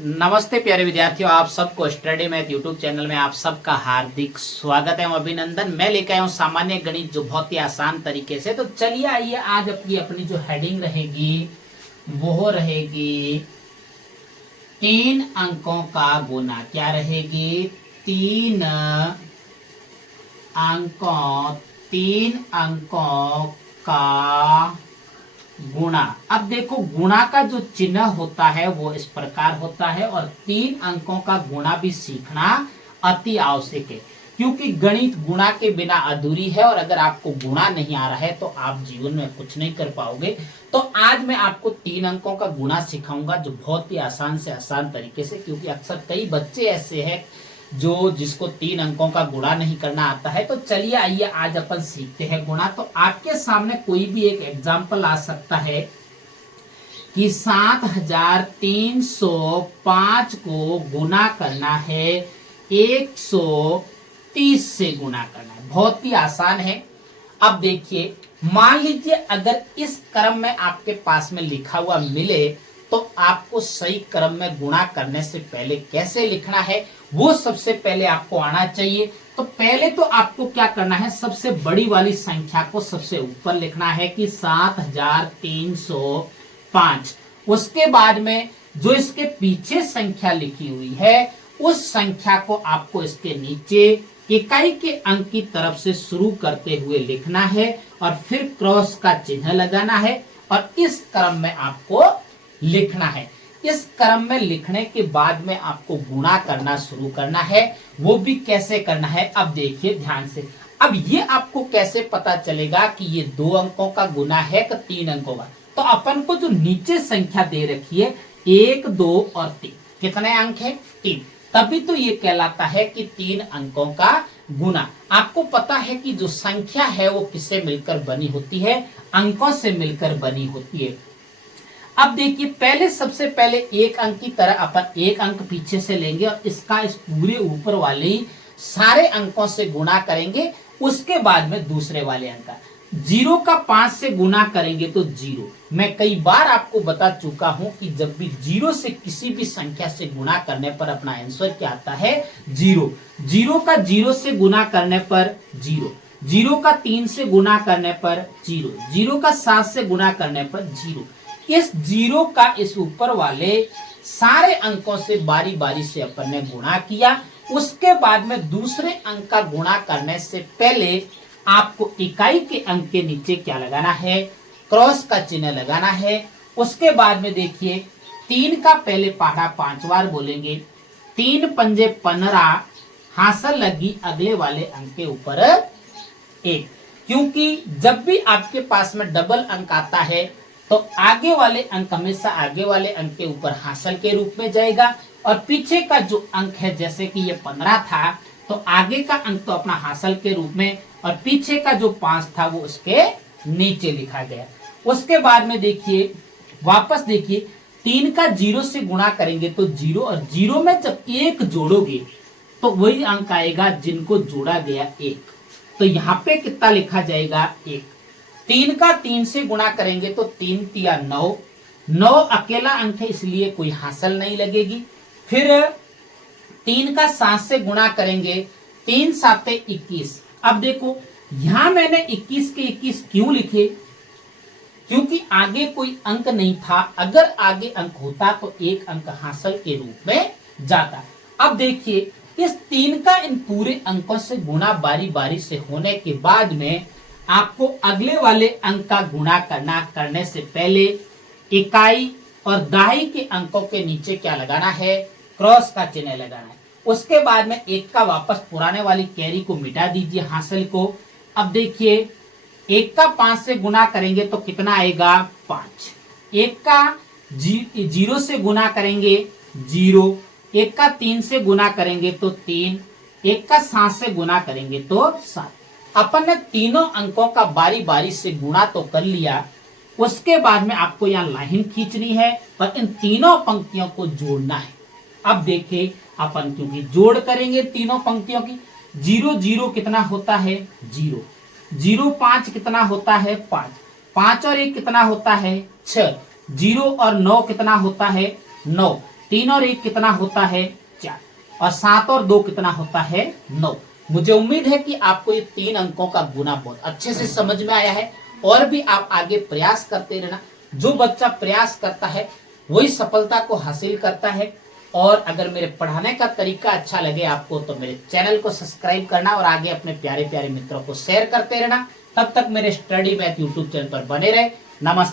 नमस्ते प्यारे विद्यार्थियों, आप सबको स्टडी मैथ यूट्यूब चैनल में आप सबका हार्दिक स्वागत है। अभिनंदन। मैं लेकर आया हूँ सामान्य गणित जो बहुत ही आसान तरीके से। तो चलिए आइए, आज अपनी जो हेडिंग रहेगी वो रहेगी 3 अंकों का गुना। क्या रहेगी? 3 अंकों का गुणा। अब देखो, गुणा का जो चिन्ह होता है वो इस प्रकार होता है, और 3 अंकों का गुणा भी सीखना अति आवश्यक है, क्योंकि गणित गुणा के बिना अधूरी है। और अगर आपको गुणा नहीं आ रहा है तो आप जीवन में कुछ नहीं कर पाओगे। तो आज मैं आपको 3 अंकों का गुणा सिखाऊंगा, जो बहुत ही आसान से आसान तरीके से, क्योंकि अक्सर कई बच्चे ऐसे हैं जिसको 3 अंकों का गुणा नहीं करना आता है। तो चलिए आइए, आज अपन सीखते हैं गुणा। तो आपके सामने कोई भी एक एग्जाम्पल आ सकता है कि 7305 को गुना करना है 130 से गुना करना है। बहुत ही आसान है। अब देखिए, मान लीजिए अगर इस क्रम में आपके पास में लिखा हुआ मिले तो आपको सही क्रम में गुणा करने से पहले कैसे लिखना है वो सबसे पहले आपको आना चाहिए। तो पहले तो आपको क्या करना है, सबसे बड़ी वाली संख्या को सबसे ऊपर लिखना है कि 7305। उसके बाद में जो इसके पीछे संख्या लिखी हुई है उस संख्या को आपको इसके नीचे इकाई के अंक की तरफ से शुरू करते हुए लिखना है, और फिर क्रॉस का चिन्ह लगाना है, और इस क्रम में आपको लिखना है। इस क्रम में लिखने के बाद में आपको गुणा करना शुरू करना है। वो भी कैसे करना है, अब देखिए ध्यान से। अब ये आपको कैसे पता चलेगा कि ये 2 अंकों का गुना है कि 3 अंकों का? तो अपन को जो नीचे संख्या दे रखी है 1, 2 और 3, कितने अंक है? 3। तभी तो ये कहलाता है कि 3 अंकों का गुना। आपको पता है कि जो संख्या है वो किससे मिलकर बनी होती है? अंकों से मिलकर बनी होती है। अब देखिए, पहले सबसे पहले 1 अंक की तरह अपन 1 अंक पीछे से लेंगे और इसका इस पूरे ऊपर वाले सारे अंकों से गुणा करेंगे। उसके बाद में दूसरे वाले अंक का 0 का 5 से गुना करेंगे तो 0। मैं कई बार आपको बता चुका हूं कि जब भी 0 से किसी भी संख्या से गुणा करने पर अपना आंसर क्या आता है? 0। 0 का 0 से गुणा करने पर 0, 0 का 3 से गुणा करने पर 0, 0 का 7 से गुणा करने पर 0। इस 0 का इस ऊपर वाले सारे अंकों से बारी बारी से अपन ने गुणा किया। उसके बाद में दूसरे अंक का गुणा करने से पहले आपको इकाई के अंक के नीचे क्या लगाना है? क्रॉस का चिन्ह लगाना है। उसके बाद में देखिए, 3 का पहले पहाड़ा 5 बार बोलेंगे। 3 पंजे 15, हासिल लगी अगले वाले अंक के ऊपर 1, क्योंकि जब भी आपके पास में डबल अंक आता है तो आगे वाले अंक हमेशा आगे वाले अंक के ऊपर हासिल के रूप में जाएगा, और पीछे का जो अंक है, जैसे कि ये 15 था तो आगे का अंक तो अपना हासिल के रूप में, और पीछे का जो 5 था वो उसके नीचे लिखा गया। उसके बाद में देखिए, वापस देखिए, 3 का 0 से गुणा करेंगे तो 0, और 0 में जब 1 जोड़ोगे तो वही अंक आएगा जिनको जोड़ा गया 1। तो यहाँ पे कितना लिखा जाएगा? 1। 3 का 3 से गुणा करेंगे तो 3 तिया 9, 9 अकेला अंक है इसलिए कोई हासिल नहीं लगेगी। फिर 3 का 7 से गुणा करेंगे, 3 साते 21। अब देखो, यहां मैंने 21 के 21 क्यों लिखे? क्योंकि आगे कोई अंक नहीं था। अगर आगे अंक होता तो 1 अंक हासिल के रूप में जाता। अब देखिए, इस 3 का इन पूरे अंकों से गुणा बारी बारी से होने के बाद में आपको अगले वाले अंक का गुणा करने से पहले इकाई और दहाई के अंकों के नीचे क्या लगाना है? क्रॉस का चिन्ह लगाना है। उसके बाद में 1 का वापस पुराने वाली कैरी को मिटा दीजिए, हासिल को। अब देखिए, 1 का 5 से गुणा करेंगे तो कितना आएगा? 5। 1 का 0 से गुणा करेंगे 0, 1 का 3 से गुणा करेंगे तो 3, 1 का 7 से गुणा करेंगे तो 7। अपन ने तीनों अंकों का बारी बारी से गुणा तो कर लिया। उसके बाद में आपको यहाँ लाइन खींचनी है और इन तीनों पंक्तियों को जोड़ना है। अब देखिए, अपन क्योंकि जोड़ करेंगे तीनों पंक्तियों की, 0 0 कितना होता है? 0, 0 5 कितना होता है? 5, 5 और 1 कितना होता है? 6, 0 और 9 कितना होता है? 9। 3 और 1 कितना होता है 4, और 7 और 2 कितना होता है 9। मुझे उम्मीद है कि आपको ये 3 अंकों का गुना बहुत अच्छे से समझ में आया है, और भी आप आगे प्रयास करते रहना। जो बच्चा प्रयास करता है वही सफलता को हासिल करता है। और अगर मेरे पढ़ाने का तरीका अच्छा लगे आपको तो मेरे चैनल को सब्सक्राइब करना और आगे अपने प्यारे प्यारे मित्रों को शेयर करते रहना। तब तक मेरे स्टडी मैथ यूट्यूब चैनल पर बने रहे। नमस्ते।